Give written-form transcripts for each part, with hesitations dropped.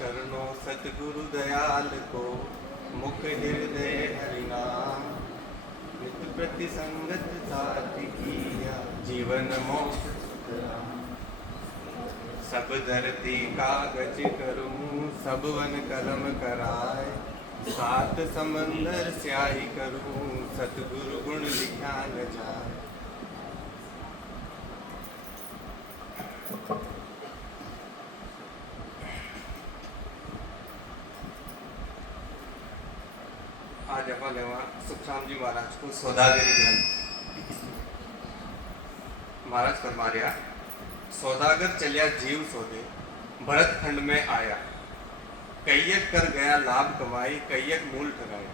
शरणो सतगुरु दयाल को, मुख हृदय हरिनाम। नित प्रति संगत साथी किया, जीवन मोक्ष सुतराम। सब धरती कागज करूं, सब वन कलम कराए। सात समंदर स्याही करूं, सतगुरु गुण लिखा न जाए। आज अपन सुखराम जी महाराज को सौदागरी ग्रंथ महाराज फरमा रहा। सौदागर चलिया जीव सौदे, भरत खंड में आया। कैयक कर गया लाभ कमाई, कैयक मूल ठगाया।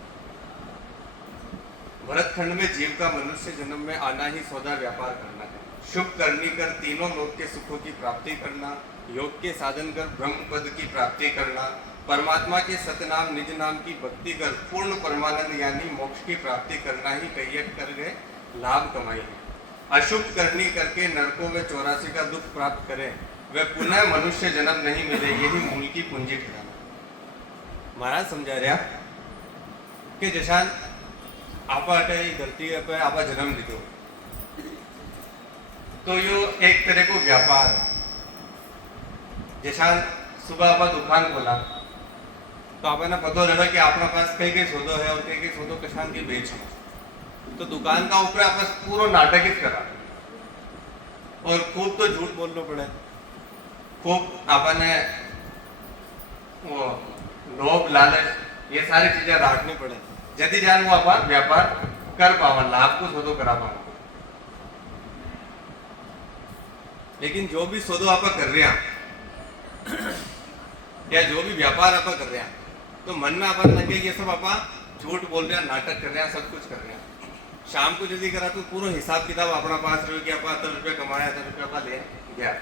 भरत खंड में जीव का मनुष्य जन्म में आना ही सौदा व्यापार करना है। शुभ करनी कर तीनों लोक के सुखों की प्राप्ति करना, योग के साधन कर ब्रह्म पद की प्राप्ति करना, परमात्मा के सतनाम निज नाम की भक्ति कर पूर्ण परमानंद यानी मोक्ष की प्राप्ति करना ही कैयक कर गए लाभ कमाई है। अशुभ करनी करके नरकों में 84 का दुख प्राप्त करें, वह पुनः मनुष्य जन्म नहीं मिले, यही मूल की पूंजी ठहराना। महाराज समझा रहा कि जैसा आप धरती पे आप जन्म लीधो तो यो एक तरह को व्यापार है। जैसा सुबह आप दुकान खोला तो आपने पता लगा कि अपना पास कई कई सौदो है और कई कई सौदो किसान की बेच है। तो दुकान का ऊपर आप पूरा नाटक ही करा और खूब तो झूठ बोलना पड़े, खूब आपने वो लोभ लालच ये सारी चीजें राखनी पड़े, जल्दी जान वो आप व्यापार कर पावा, लाभ को सौदो करा पावा। लेकिन जो भी सौदो आप कर रहे हैं या जो भी व्यापार आप कर रहे हैं तो मन में आप लगे ये सब आप झूठ बोल रहे हैं, नाटक कर रहे हैं, सब कुछ कर रहे हैं। शाम को जल्दी करा तो पूरा हिसाब किताब अपना पास रहो कि आप 10 रुपये कमाया, 10 रुपये आप ले गया।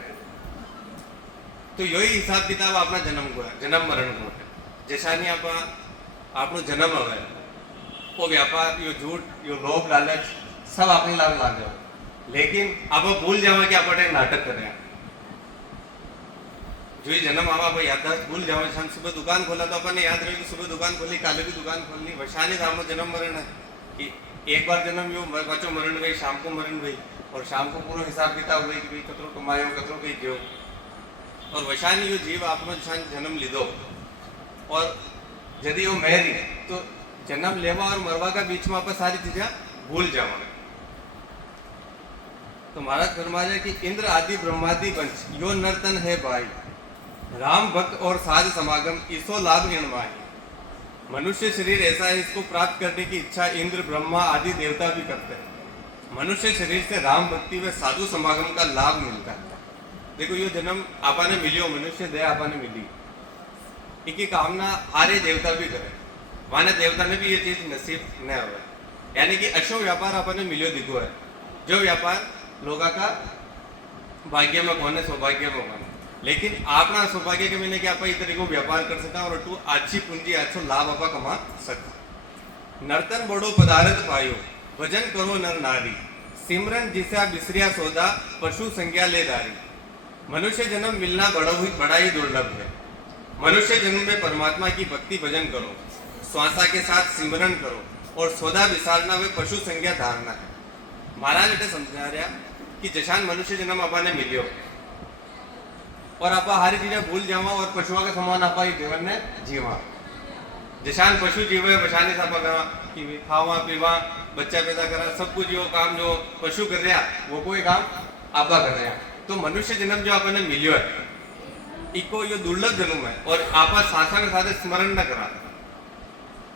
तो यही हिसाब किताब अपना जन्म को है, जन्म मरण को है। जैसा नहीं आप जन्म है वो व्यापार यो झूठ यो लोभ लालच सब अपने लाभ ला जाओ, लेकिन आप भूल जाओ कि आप नाटक कर रहे हैं। जो ही जन्म आवा भाई याददाश्त भूल जाओ। हम सुबह दुकान खोला तो अपन याद रहे कि सुबह दुकान खोली, काले भी दुकान खोलनी। वैशाली धाम में जन्म मरण है कि एक बार जन्म यो बच्चों मरण गई, शाम को मरण गई और शाम को पूरा हिसाब किताब हुई कि भाई कतरो कमायो कतरो कहीं जो। और वैशाली यो जीव आप जन्म लीधो और यदि वो मेरी तो जन्म लेवा और मरवा का बीच में आप सारी चीजें भूल जाओ। तो महाराज फरमा जाए कि इंद्र आदि ब्रह्मादि वंश यो नर्तन है भाई, राम भक्त और साध समागम इसो लाभ निर्माय। मनुष्य शरीर ऐसा है, इसको प्राप्त करने की इच्छा इंद्र ब्रह्मा आदि देवता भी करते हैं। मनुष्य शरीर से राम भक्ति व साधु समागम का लाभ मिलता है। देखो यो जन्म आपने मिलियो, मनुष्य दया आपने मिली, इनकी कामना आर्य देवता भी करे, माने देवता ने भी ये चीज नसीब न हो। यानी कि अशो व्यापार आपने मिलियो दिखो है, जो व्यापार लोगों का भाग्य में कौन है, सौभाग्य में कौन है। लेकिन आपना सौभाग्य के मिलने के आप इस तरह को व्यापार कर सका और तू अच्छी पूंजी अच्छो लाभ आप कमा सका। नर्तन बड़ो पदार्थ पायो, भजन करो नर नारी, सिमरन जिसा बिसरिया सौदा, पशु संज्ञा ले दारी। मनुष्य जन्म मिलना बड़ा ही दुर्लभ है। मनुष्य जन्म में परमात्मा की भक्ति भजन करो, श्वासा के साथ सिमरन करो और सौदा विसारना व पशु संज्ञा धारना है। महाराज ने समझा रहा कि जशान मनुष्य जन्म आपने मिलियो और आप हर चीजें भूल जावा और पशुओं के समान आप जीवन ने जीवा। जशान पशु जीवे बशाने सा कि खावा पीवा बच्चा पैदा करा, सब कुछ जो काम जो पशु कर रहा वो कोई काम आपका कर रहा। तो मनुष्य जन्म जो आपने मिलियो है इको यो दुर्लभ जन्म है और आप सासा के साथ स्मरण न करा।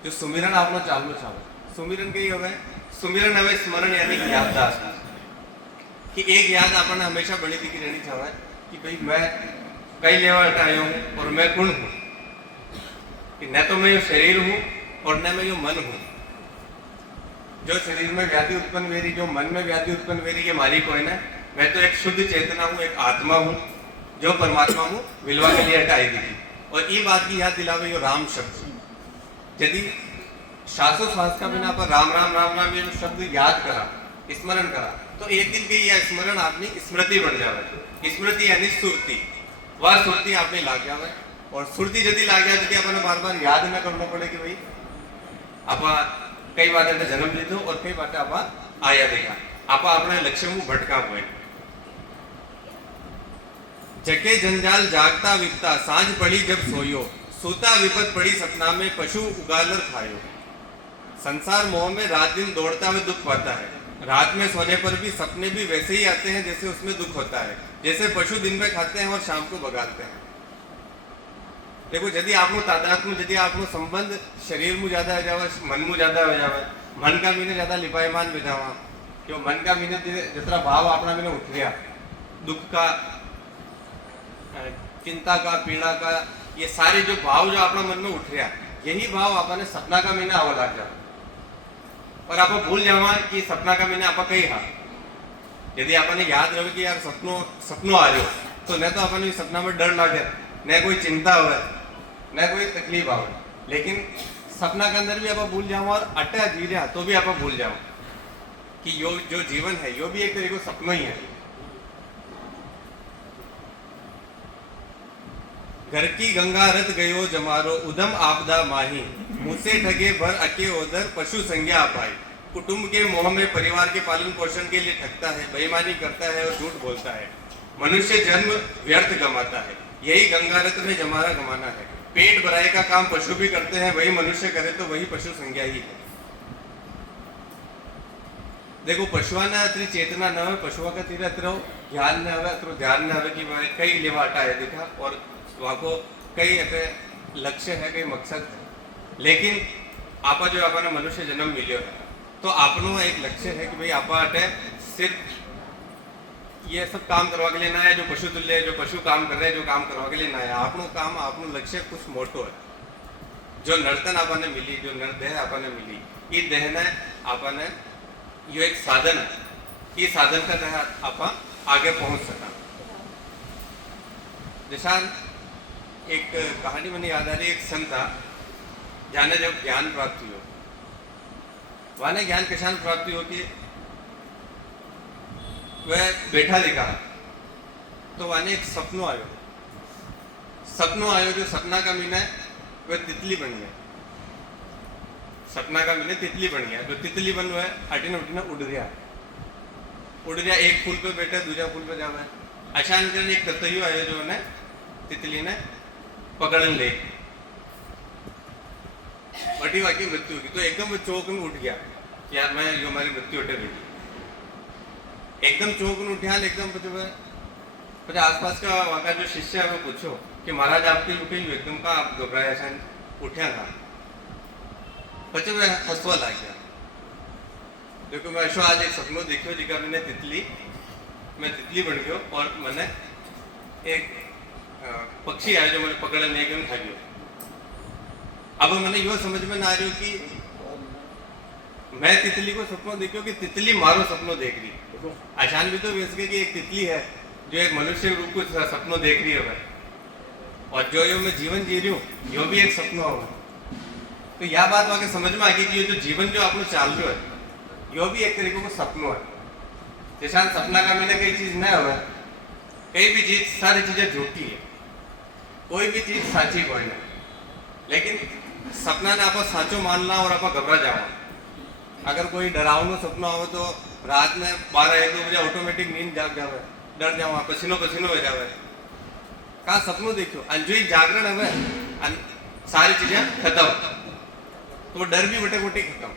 जो सुमिरन आपने चालू चाहो, सुमिरन के हो गए, सुमिरन हमें स्मरण यानी कि याददाश्त कि एक याद आपने हमेशा बड़ी दिखी रहनी चाहिए कि भाई मैं कई लेवल आया हूँ और मैं गुण हूँ, कि न तो मैं यो शरीर हूँ और न मैं यो मन हूँ। जो शरीर में व्याधि उत्पन्न वेरी, जो मन में व्याधि उत्पन्न वेरी, ये मारी कोई ना। मैं तो एक शुद्ध चेतना हूँ, एक आत्मा हूँ, जो परमात्मा हूँ विलवा के लिए हटाई दी। और ये बात की याद दिलावे यो राम शब्द। यदि श्वासो श्वास का बिना पर राम राम राम राम ये शब्द याद करा, स्मरण करा, तो एक दिन की यह स्मरण आपने स्मृति बन जावे। स्मृति यानी सुरती, वह सुरती आपने ला जावे और सुरती जदी लाग जाए तो अपने बार बार याद न करना पड़े कि भाई आप कई बार जन्म लीधो और कई बार आप आया देखा आप अपने लक्ष्य में भटका हुए। जके जंजाल जागता विपता सांझ पड़ी जब सोयो सूता विपत पड़ी सपना में पशु उगालर खायो। संसार मोह में रात दिन दौड़ता हुआ दुख पाता है। रात में सोने पर भी सपने भी वैसे ही आते हैं जैसे उसमें दुख होता है, जैसे पशु दिन में खाते हैं और शाम को बगालते हैं। देखो यदि आपको तादात्म यदि आपको संबंध शरीर में ज्यादा हो जाए मन में ज्यादा हो जाए मन का मीने ज्यादा लिपायमान विधावा क्यों मन का मीने जितना भाव अपना मीने उठ गया दुख का चिंता का पीड़ा का ये सारे जो भाव जो अपना मन में उठ रहा यही भाव अपने सपना का महीना आवा लग जाए और आप भूल जावा कि सपना का महीना आप कही हा। यदि आपने याद रहे कि यार सपनो आ जाओ तो न तो अपने सपना में डर लगे न कोई चिंता हो न कोई तकलीफ आवे, लेकिन सपना के अंदर भी आप भूल जाओ और अट्टा जी रहा तो भी आप भूल जाओ कि यो जो जीवन है यो भी एक तरीके का सपना ही है। घर की गंगा रत गयो जमारो उदम आपदा माही मुझसे ठगे भर अके ओदर पशु संज्ञा पाई। कुटुंब के मोह में परिवार के पालन पोषण के लिए ठगता है, बेईमानी करता है और झूठ बोलता है। मनुष्य जन्म व्यर्थ गंवाता है, यही गंगा रत में जमारा गंवाना है। पेट भराई का काम पशु भी करते हैं, वही मनुष्य करे तो वही पशु संज्ञा ही है। देखो पशुआ ने अतरी चेतना न हो, पशुआ का तीर अतरो ज्ञान न हो, अतरो ध्यान न हो कि कई लेवा हटा है देखा और वहाँ को कई ऐसे लक्ष्य है कई मकसद है। लेकिन आपा जो अपने मनुष्य जन्म मिलियो है तो आपनो एक लक्ष्य है कि भाई आपा अटे सिर्फ ये सब काम करवा के लिए ना है जो पशु तुल्य जो पशु काम कर रहे हैं जो काम करवा के लिए ना है। आपनो काम आपनो लक्ष्य कुछ मोटो है। जो नर्तन आपने मिली जो नरदेह आपने मिली ये देह ने आपने यो एक साधन है, ये साधन का तहत आप आगे पहुंच सका। जैसा एक कहानी मैंने याद आ रही, एक संत था जाने जब ज्ञान प्राप्ति हो वाने ज्ञान किसान प्राप्ति हो कि वह बैठा दिखा तो वाने एक सपनो आयो जो सपना का मीना वह तितली बन गया। सपना का मीने तितली बन गया, जो तितली बन हुआ है अटिन उटिन उड़ गया एक फूल पे बैठा दूसरा फूल पे जावा है। अचानक एक ततैयो आयो जो ने तितली ने पकड़न ले बटी वाकी मृत्यु की तो एकदम चौक में उठ गया यार मैं जो हमारी मृत्यु हटे बेटी एकदम चौक में उठा एकदम पचा आसपास का वहाँ का जो शिष्य है वो पूछो कि महाराज आपके उठे एकदम का आप घबराया शायद उठा था बच्चे मैं हंसवा ला गया। देखो मैं ऐसा आज एक सपनों देखियो जिका मैंने मैं तितली बन गयो और मैंने एक पक्षी आया जो मैंने पकड़ नहीं एकदम खा गया। अब मैंने यो समझ में ना आ रही कि मैं तितली को सपनों देखियो कि तितली मारो सपनों देख रही। आशान भी तो वैसे कि एक तितली है जो एक मनुष्य रूप को सपनों देख रही है और जो यो मैं जीवन जी रही हूँ यो भी एक सपना होगा। तो यह बात वहां समझ में आ गई कि ये जो जीवन जो आपको चाल रहे है यो भी एक तरीके को सपनों है। जैसा सपना का मैंने कई चीज न हो कई भी चीज सारी चीजें झूठी है, कोई भी चीज साची कोई नहीं। लेकिन सपना ने आप साचो मानना और आप घबरा जाओ। अगर कोई डरावनो सपना हो तो रात में 12-1 बजे ऑटोमेटिक नींद जाग जावे, डर जाओ पसीनो पसीनो हो जावे। कहा सपनों देखो जो जागरण है सारी चीजें खत्म तो डर भी बटे मोटी खत्म।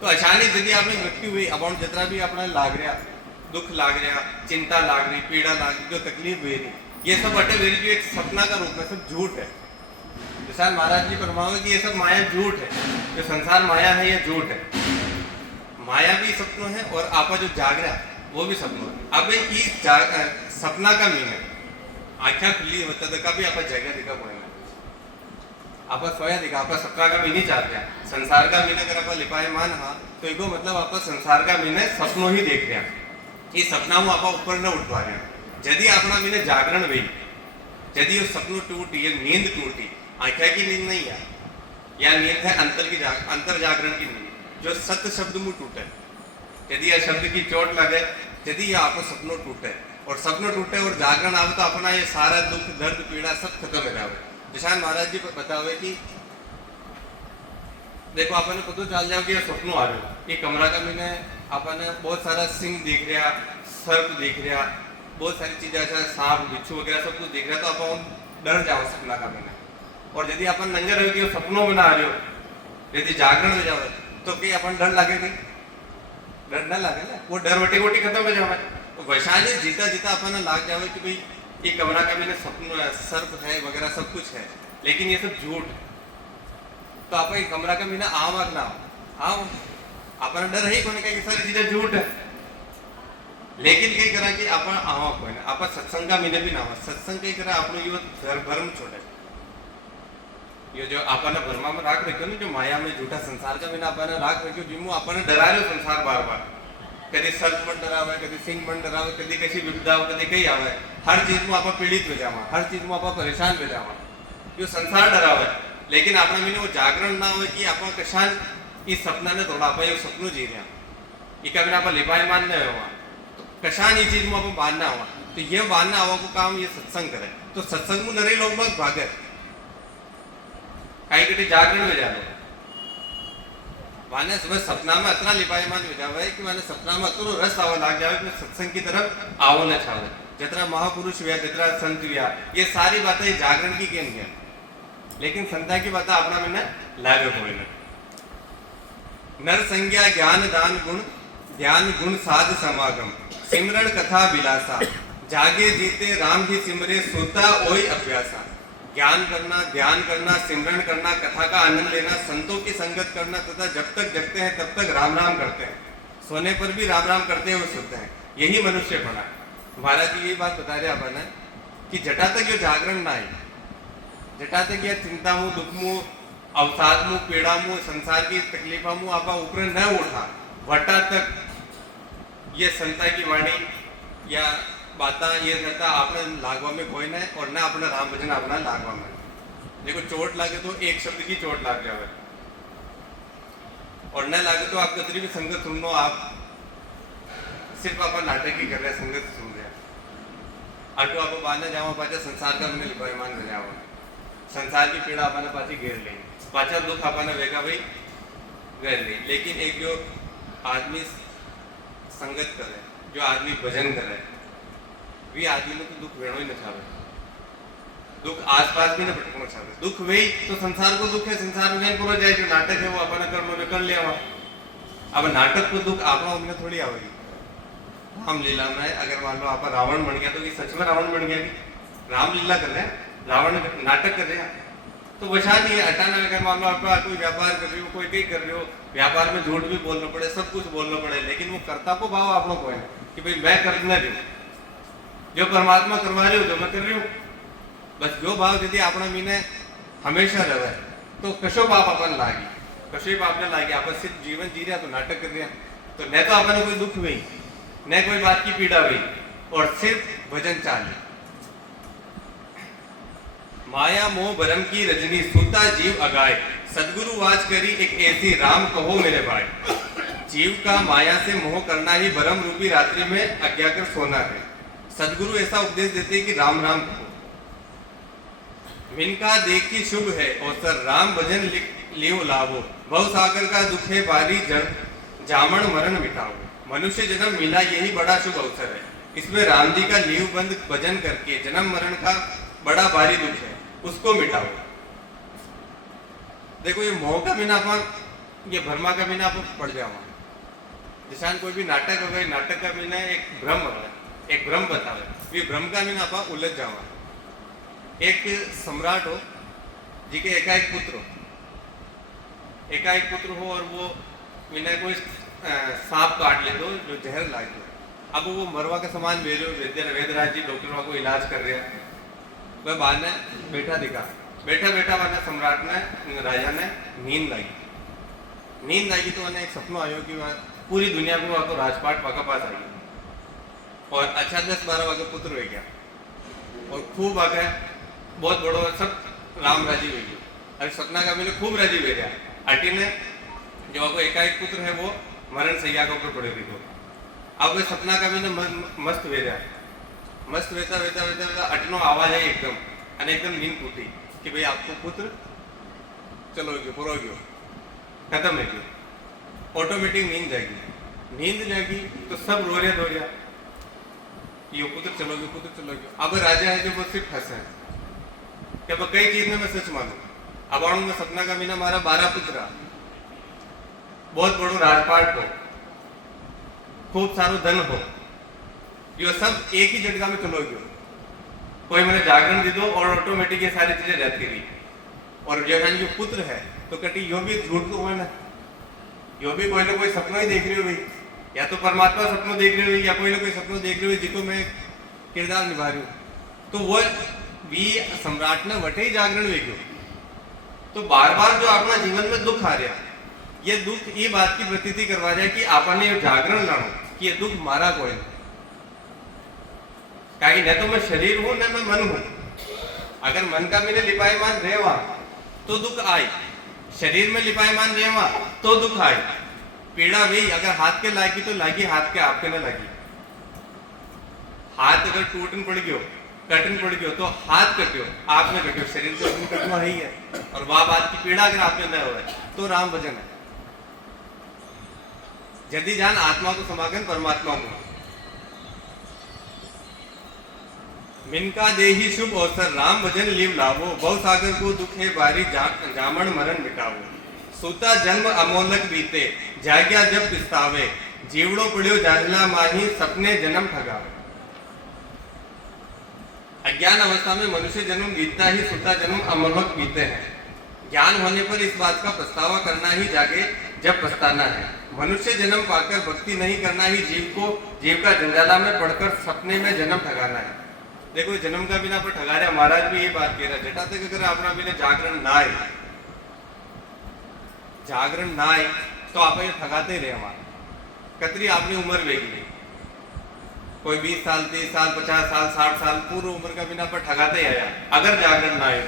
तो अचानक यदि आपने मृत्यु हुई अब जितना भी अपना लाग रहा दुख लाग रहा चिंता लाग रही पीड़ा लाग रही जो तकलीफ हुई रही ये सब बटे मेरी जो एक सपना का रूप में सब झूठ है। विशाल महाराज जी फरमाओगे कि ये सब माया झूठ है, जो संसार माया है ये झूठ है। माया भी सपनों है और आपका जो जाग रहा है वो भी सपनों है। अब ये सपना का मीन है आख्या खुली होता तो कभी आप जगह दिखा पाएंगे आप सोया दिखा आप सपना का मीन ही चाहते हैं। संसार का मीन अगर आप लिपायमान हाँ तो इको मतलब आप संसार का मीन सपनों ही देख रहे हैं। ये सपना हूँ आप ऊपर न उठ पा रहे हैं। यदि अपना मीने जागरण हुई यदि वो सपनों टूटी ये नींद टूटी आख्या की नींद नहीं है या नींद है अंतर जागरण की नींद जो सत्य शब्द मुंह टूटे। यदि यह शब्द की चोट लगे यदि यह आपको सपनों टूटे और सपनों टूटे और जागरण आवे तो अपना ये सारा दुख दर्द पीड़ा सब खत्म हो जाए। जशान महाराज जी बतावे कि देखो आपने पता चल जाओ कि सपनों आ रहे ये कमरा का मैंने आपने बहुत सारा सिंह दिख रहा, सर्प दिख रहा, बहुत सारी चीजें अच्छा सांप बिच्छू वगैरह सब कुछ दिख रहा, तो आप डर जाओ सपना का मैंने। और यदि अपन नंगे रहो कि सपनों में ना आ रहे हो, यदि जागरण हो जाओ तो कहीं अपन डर लगे नहीं, डर ना लगे ना, वो डर वटी वटी खत्म हो जाए। तो वैशाली जीता जीता अपन लाग जावे कि भाई ये कमरा का मैंने सपनों है, सर्प है वगैरह सब कुछ है, लेकिन ये सब झूठ है। तो आप कमरा का मीना आम आग ना आओ अपन डर है कोने कई सारी चीजें झूठ है, लेकिन कई करा कि अपन आवा कोई ना आप सत्संग का मीने भी ना हो, सत्संग कई करा आपनो यो धर्म छोड़े, ये जो अपन भरमा में राख रखो ना, जो माया में झूठा संसार का मीना अपन राख रखो, जिमो अपन डरा रहे संसार बार बार, कभी सर्प मन डरावे, कभी सिंह मन डरावे, कभी कैसी विपदा हो, कभी कहीं आवे, हर चीज में आप पीड़ित हो जावा, हर चीज में आप परेशान हो जावा, यो संसार डरावे। लेकिन आपने मीने वो जागरण ना हो कि आप कशान इस सपना ने तोड़ा आप सपनों जी रहे ये कभी आप लिपाई मानने हुआ, तो कशान ये चीज में आप बांधना हुआ, तो ये बांधना हुआ को काम ये सत्संग करे, तो सत्संग में नरे लोग बहुत भागे कहीं कटी जागरण में जाओ माने सुबह सपना में अतना लिपायमान हो जावे कि माने सपना में अतरो रस आवा लाग जावे कि सत्संग की तरफ आवो न छावे। जितना महापुरुष हुआ, जितना संत हुआ, ये सारी बातें जागरण की केम है, लेकिन संता की बात अपना मैंने लागे हुए न नर संज्ञा ज्ञान दान गुण ध्यान गुण साध समागम सिमरण कथा विलासा जागे जीते राम ही सिमरे सोता ओई अभ्यासा। ज्ञान करना, ध्यान करना, सिमरण करना, कथा का आनंद लेना, संतों की संगत करना तथा जब तक जगते हैं तब तक राम राम करते हैं, सोने पर भी राम राम करते हुए सोते हैं, यही मनुष्य बना। महाराज जी यही बात बता रहे अपन कि जटा तक यो जागरण ना आई, जटा तक यह चिंता मुँह दुख मुँह अवसाद मुँह पीड़ा मुँह संसार की तकलीफा मुँह आपा ऊपर न उठा वटा तक ये संता की वाणी या बाता ये रहता आपने लागवा में कोई ना और ना अपना राम भजन अपना लागवा में। देखो चोट लागे तो एक शब्द की चोट लाग जावे और न लागे तो आप कतरी भी संगत सुन लो, आप सिर्फ आप नाटक ही कर रहे संगत सुन रहे अटो आप बांधने जाओ पाचा संसार का मैंने लिपायमान हो जाओ, संसार की पीड़ा अपने पाची घेर ले, पाचा दुख अपने वेगा भाई घेर ले। लेकिन एक जो आदमी संगत करे, जो आदमी भजन करे, वे आदमी में तो दुख वेणो ही न छावे, दुख आसपास भी न भटकना छावे, दुख वही तो संसार को दुख है, संसार में पूरा जाए जो नाटक है वो अपना कर्म में कर लिया। अब नाटक को दुख आपना उनमें थोड़ी आवेगी। रामलीला में अगर मान लो आप रावण बन गया तो कि सच में रावण बन गया कि रामलीला कर रहे हैं, रावण नाटक कर रहे हैं, तो वैसा नहीं है। अचानक अगर मान लो आपका कोई व्यापार कर रहे हो, कोई कहीं कर रहे हो, व्यापार में झूठ भी बोलना पड़े, सब कुछ बोलना पड़े, लेकिन वो कर्ता को भाव आप लोग को है कि भाई मैं करना रही हूँ, जो परमात्मा करवा रहे हो जो मैं कर रही हूँ, बस जो भाव यदि अपना मीने हमेशा रहे तो कशो पाप अपन लागी, कशो पाप न लागी, आप सिर्फ जीवन जी रहे तो नाटक कर रहे हैं, तो न तो अपने कोई दुख हुई न कोई बात की पीड़ा हुई और सिर्फ भजन चाले। माया मोह भरम की रजनी सूता जीव अगाए, सदगुरु वाच करी एक ऐसी राम कहो मेरे भाई। जीव का माया से मोह करना ही भरम रूपी रात्रि में अज्ञा कर सोना है। सदगुरु ऐसा उपदेश देते हैं कि राम राम कहो, मिनका देखी शुभ है अवसर, राम भजन लियो लाभो, भव सागर का दुख है भारी जड़, जामन मरण मिटाओ। मनुष्य जन्म मिला यही बड़ा शुभ अवसर है, इसमें राम जी का लीव बंद भजन करके जन्म मरण का बड़ा भारी दुख है उसको मिटाओ। देखो ये मोह का बिना अपन, ये भरमा का बिना अपन पड़ जाओ, जिसान कोई भी नाटक हो गए, नाटक का बिना एक भ्रम हो, एक भ्रम बतावे, ये भ्रम का बिना अपन उलझ जाओ। एक सम्राट हो जी के एकाएक पुत्र हो, एकाएक पुत्र हो और वो बिना कोई सांप काट ले दो जो जहर लाग दो, अब वो मरवा के समान वेदराज जी डॉक्टरों को इलाज कर रहे हैं, वह बाद में बैठा दिखा, बैठा बैठा वाला सम्राट ने राजा ने नींद लगी तो उन्हें एक सपना आयो कि वह पूरी दुनिया को वहाँ को राजपाट वहाँ पास आई और अच्छा 10-12 वाके पुत्र हो गया और खूब आ गया, बहुत बड़ो सब राम राजी हो गया। अरे सपना का मैंने खूब राजी हो गया, अटी ने जो आपको एकाएक पुत्र है वो मरण सैया के ऊपर पड़े थी, अब वे सपना का मैंने मस्त वेदा, मस्त वेता वेता वेता अटनो आवाज आई एकदम, एकदम नींद टूटी, कि भाई आपको पुत्र चलो गयो पूरा गयो खत्म है गयो, ऑटोमेटिक नींद जाएगी। नींद जाएगी तो सब रो रहे ये पुत्र चलो गयो पुत्र चलो गयो। अब राजा है जो वो सिर्फ फंसा है कि अब कई चीज में मैं सच मानू। अब आणु में सपना का मीना मारा 12 पुत्र बहुत बड़ो राजपाट हो, खूब सारो धन हो, यो सब एक ही झटका में चलो गयो। कोई मैंने जागरण दे दो और ऑटोमेटिक ये सारी चीजें रहती रही। और जो पुत्र है तो कटी यो भी झूठ तो हुआ ना, यो भी कोई ना कोई सपना ही देख रही हो भाई, या तो परमात्मा सपनों देख रही हो या कोई ना कोई सपनों देख रही हो जिसको मैं किरदार निभा रही हूँ। तो वो भी सम्राट ने वटे ही जागरण वेग्यो। तो बार बार जो अपना जीवन में दुख आ रहा, ये दुख ये बात की प्रतीति करवा रहा है कि आपने जागरण लानो कि ये दुख मारा कोई नहीं। कहीं न तो मैं शरीर हूं न मैं मन हूं। अगर मन का मैंने लिपायमान रहेवा तो दुख आए, शरीर में लिपायमान रहेवा तो दुख आए। पीड़ा भी अगर हाथ के लागी तो लागी, हाथ के आपके न लगी। हाथ अगर टूटन पड़ गयो कटन पड़ गयो तो हाथ कट्यो आपने कट्यो, शरीर को कटना ही है। और वह बात की पीड़ा अगर आपने न हो तो राम भजन है। यदि जान आत्मा को समागम परमात्मा को मिनका देही शुभ अवसर राम भजन लीव लावो। बहु सागर को दुख है बारी जामन मरण मिटावो। सूता जन्म अमोलक बीते जाग्या जब पिस्तावे। जीवड़ो पड़ियो जाजला माही सपने जन्म ठगावे। अज्ञान अवस्था में मनुष्य जन्म बीतता ही सूता जन्म अमोलक बीते हैं। ज्ञान होने पर इस बात का पछतावा करना ही जागे जब पछताना है। मनुष्य जन्म पाकर भक्ति नहीं करना ही जीव का जंजाला में पड़कर सपने में जन्म ठगाना है। देखो जन्म का बिना पर ठगा रहा। महाराज भी ये बात कह रहा जटा तक अगर अपना बिना जागरण ना आए, जागरण ना आए तो आप ये ठगाते ही रहे। हमारा कतरी आपने उम्र वेगी, कोई 20 साल 30 साल 50 साल 60 साल पूरी उम्र का बिना पर ठगाते ही आया। अगर जागरण ना आए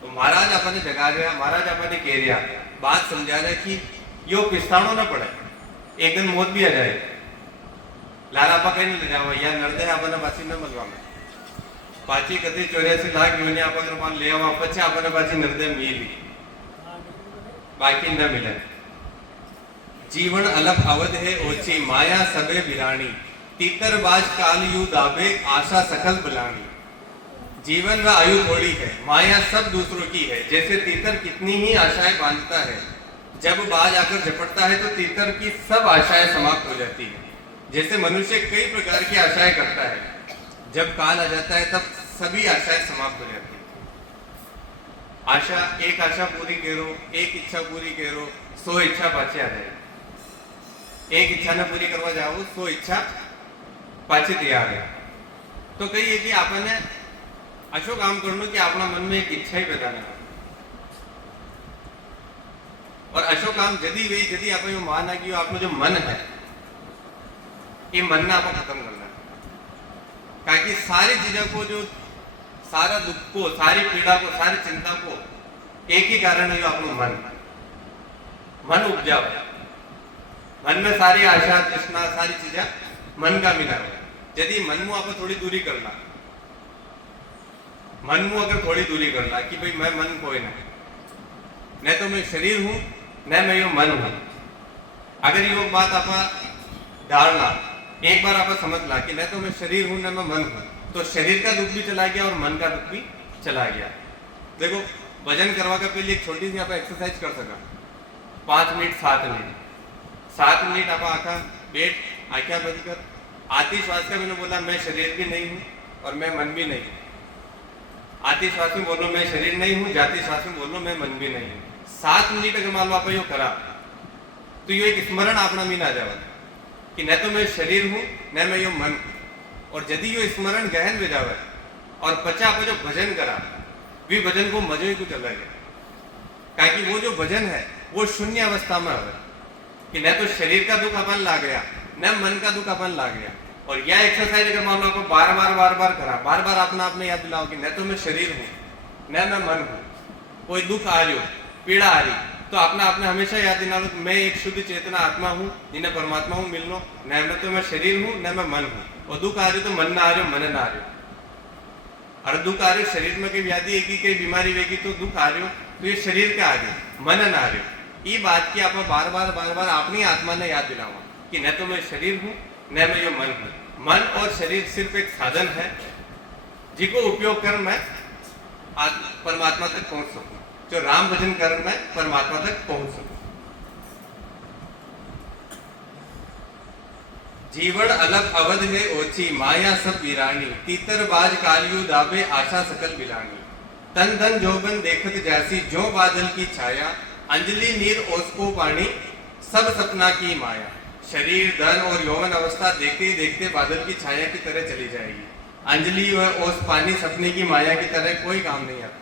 तो महाराज अपने जगा रहा, महाराज अपने कह रहा, बात समझा रहा कि यो पिस्तानो ना पड़े, एक दिन मौत भी आ जाए। लारा आपा कहीं ले जावा या नर्दे आपने पाची न मलवा में पाची कति 84 लाख योनि आपा कृपान ले आवा पछे आपने पाची नर्दे मिली बाकी न मिले। जीवन अलग अवध है ओछी माया सबे बिरानी। तीतरबाज काल यू दाबे आशा सकल बुलानी। जीवन व आयु थोड़ी है, माया सब दूसरों की है। जैसे तीतर कितनी ही आशाएं बांधता है, जब बाज आकर झपटता है तो तीतर की सब आशाएं समाप्त हो जाती है। जैसे मनुष्य कई प्रकार की आशाएं करता है, जब काल आ जाता है तब सभी आशाएं समाप्त हो जाती है। आशा एक आशा पूरी करो, एक इच्छा पूरी करो, 100 इच्छा पाछी आ जाए। एक इच्छा न पूरी करवा जाओ 100 इच्छा पाछी तैयार है। तो कही कि आपने अशो काम करनो कि अपना मन में एक इच्छा ही पैदा ना हो। और अशो काम जदी वे जदी आप मान आ गयो आपनो जो मन है ये मन ना आप खत्म करना है। ताकि सारी चीजों को जो सारा दुख को सारी पीड़ा को सारी चिंता को एक ही कारण है अपनो मन उपजाओ। मन में सारी आशा तृष्णा सारी चीजें मन का मिला है। यदि मन में आप थोड़ी दूरी करना, मन में अगर थोड़ी दूरी करना कि भाई मैं मन कोई ना, न तो मैं शरीर हूं न मैं यो मन हूं। अगर यो बात आप डालना एक बार आप समझ ला कि न तो मैं शरीर हूं न मैं मन हूं, तो शरीर का दुख भी चला गया और मन का दुख भी चला गया। देखो वजन करवा का पहले एक छोटी सी आप एक्सरसाइज कर सका 5 मिनट 7 मिनट आप आखा बैठ आख्या बंद कर। आती श्वास का मैंने बोला मैं शरीर भी नहीं हूं और मैं मन भी नहीं हूं। आती श्वास में बोलो मैं शरीर नहीं हूं, जाती श्वास में बोलो मैं मन भी नहीं हूं। 7 मिनट अगर मान लो आप यो करा तो यो एक स्मरण अपना मीन आ जावा कि न तो मैं शरीर हूं न मैं यो मन हूं। और यदि यो स्मरण गहन में जावे और पचा आप जो भजन करा भी भजन को मजो ही कुछ अलग है। ताकि वो जो भजन है वो शून्य अवस्था में आवे कि न तो शरीर का दुख अपन ला गया न मन का दुख अपन ला गया। और यह एक्सरसाइज अगर मान लो आपको बार बार करा, बार बार अपना आपने याद दिलाओ कि न तो मैं शरीर हूं न मैं मन हूं। कोई दुख आ रही हो पीड़ा आ रही तो अपना आपने हमेशा याद दिलाओ कि मैं एक शुद्ध चेतना आत्मा हूं जिन्हें परमात्मा हूं मिलनो। न तो मैं शरीर हूं न मैं मन हूं। और दुख आ रही तो मन ना आ रही मन ना आ रही। और दुख आ रही शरीर में कई व्याधि है कई बीमारी वेगी तो दुख आ रही हो तो ये शरीर के आगे मन ना रहे ये बात की आप बार बार अपनी आत्मा ने याद दिलावा कि न तो मैं शरीर हूं न मैं ये मन हूं। मन और शरीर सिर्फ एक साधन है जिसको उपयोग कर मैं परमात्मा तक पहुंच सकूं, जो राम भजन कर मैं परमात्मा तक पहुंच सकूं। जीवन अलग अवध है ओछी माया सब वीरानी तीतर बाज कालियो दाबे आशा सकल बिलानी तन धन जोबन देखत जैसी जो बादल की छाया अंजलि नीर ओसको पानी सब सपना की माया। शरीर धन और यौवन अवस्था देखते ही देखते बादल की छाया की तरह चली जाएगी। अंजलि व ओस पानी सपने की माया की तरह कोई काम नहीं आता।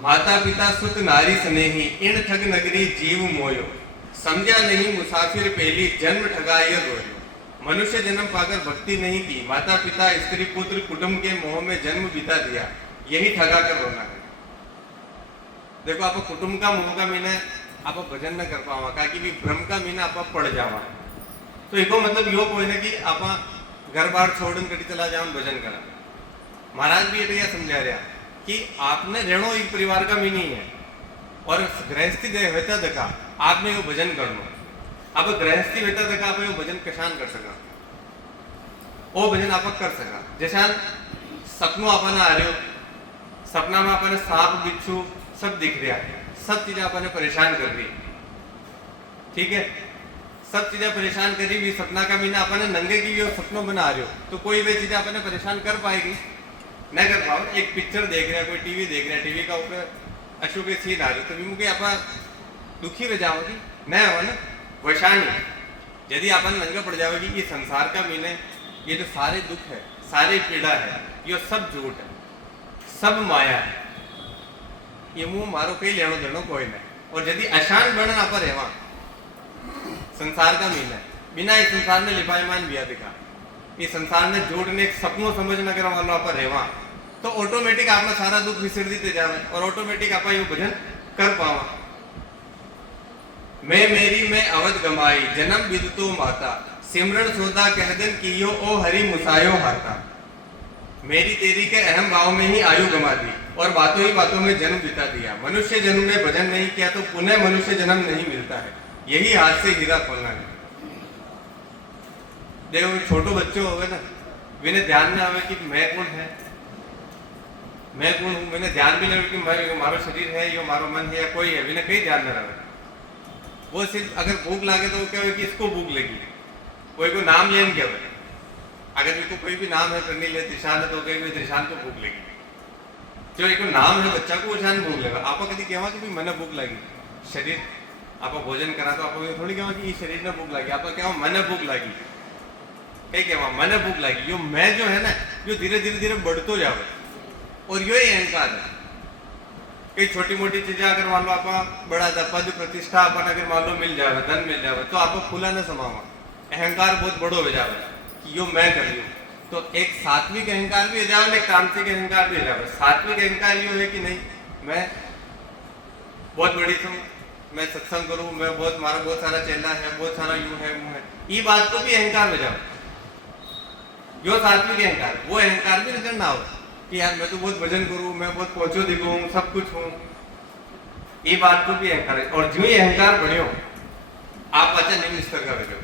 माता पिता सुत नारी स्नेही इन ठग नगरी जीव मोयो समझा नहीं मुसाफिर पहली जन्म ठगाए रोयो। मनुष्य जन्म पाकर भक्ति नहीं की माता पिता स्त्री पुत्र कुटुंब के मोह में जन्म बिता दिया यही ठगा कर रोना है। देखो आप कुटुंब का मोह का मीना आप भजन न कर पावा का कि भ्रम का मीना आप पड़ जावा तो एको मतलब यो कोई ना कि आप घर बार छोड़न कड़ी चला जाओ भजन करा। महाराज भी ये समझा रहा कि आपने रेणो एक परिवार का मीनी है और गृहस्थी होता देखा आपने वो भजन करना। अब गृहस्थी होता देखा आप वो भजन कशान कर सका वो भजन आप कर सका। जैसा सपनों अपना आ रहे हो सपना में अपने सांप बिच्छू सब दिख रहा है सब चीजें अपने परेशान कर रही ठीक है सब चीजें परेशान कर रही सपना का मीना अपने नंगे की भी सपनों बना रहे हो तो कोई भी चीजें अपने परेशान कर पाएगी न कर पाओ। एक पिक्चर देख रहे हैं कोई टीवी देख रहे हैं टीवी का ऊपर अशोक के सीन आ रहे तो मुझे आप दुखी हो जाओगी न हो ना वैशानी यदि अपन नंगा पड़ जाओगी ये संसार का मीने ये जो सारे दुख है सारी पीड़ा है ये सब झूठ है सब माया है ये मुंह मारो कई लेनो देनो कोई नहीं। और यदि अशान बन आप रेवा संसार का मीना है बिना इस संसार में लिपायमान बिया दिखा ये संसार में झूठ ने सपनों समझ न कर वालों आप रेवा तो ऑटोमेटिक आपने सारा दुख विसर देते जावे और ऑटोमेटिक आप ये भजन कर पावा। मैं मेरी में अवध गमाई जन्म विदतो माता सिमरन सोदा कह दिन कियो ओ हरि मुसायो हाथा। मेरी तेरी के अहम भाव में ही आयु गमा दी और बातों ही बातों में जन्म बिता दिया। मनुष्य जन्म में भजन नहीं किया तो पुनः मनुष्य जन्म नहीं मिलता है यही हाथ से हीरा खोलना है। देखो छोटो बच्चों हो ना मैंने ध्यान में आवे कि मैं कौन है मैं कौन हूँ मैंने ध्यान भी नहीं कि मारो शरीर है यो मारो मन है या कोई है मैंने कहीं ध्यान न रहा। वो सिर्फ अगर भूख लागे तो क्या हो कि इसको भूख लगी कोई को नाम लेन क्या बोले अगर इनको कोई भी नाम है करनी ले त्रिशान है तो कहीं त्रिशान को भूख लगी जो एक नाम है बच्चा को उछान भूख लगा आप कभी कहवा कि मैंने भूख लगी शरीर आप भोजन करा तो आप थोड़ी कहवा कि शरीर ने भूख लगी आप कहवा मैंने भूख लगी कहीं कहवा मैंने भूख लगी यो मैं जो है ना जो धीरे धीरे बढ़तो जावे और यो ही अहंकार है। कई छोटी मोटी चीजें अगर मान लो आप बड़ा पद प्रतिष्ठा अपन अगर मान लो मिल जाए धन मिल जाए तो आप फूला न समावा अहंकार बहुत बड़ो हो जाए कि यो मैं कर रही हूँ। तो एक सात्विक अहंकार भी हो जाए एक तामसिक अहंकार भी हो जाए। सात्विक अहंकार ये है कि नहीं मैं बहुत बड़ी हूँ मैं सत्संग करूँ मैं बहुत मारा बहुत सारा चेला है बहुत सारा यूं है मुँह है ये बात को भी अहंकार हो जाओ यो सात्विक अहंकार। वो अहंकार भी नजर ना हो कि यार मैं तो बहुत भजन करूं मैं बहुत पहुंचो दिखूं सब कुछ हूं ये बात को भी अहंकार है। और जो ही अहंकार बढ़ियो आप अच्छा निम्न स्तर का हो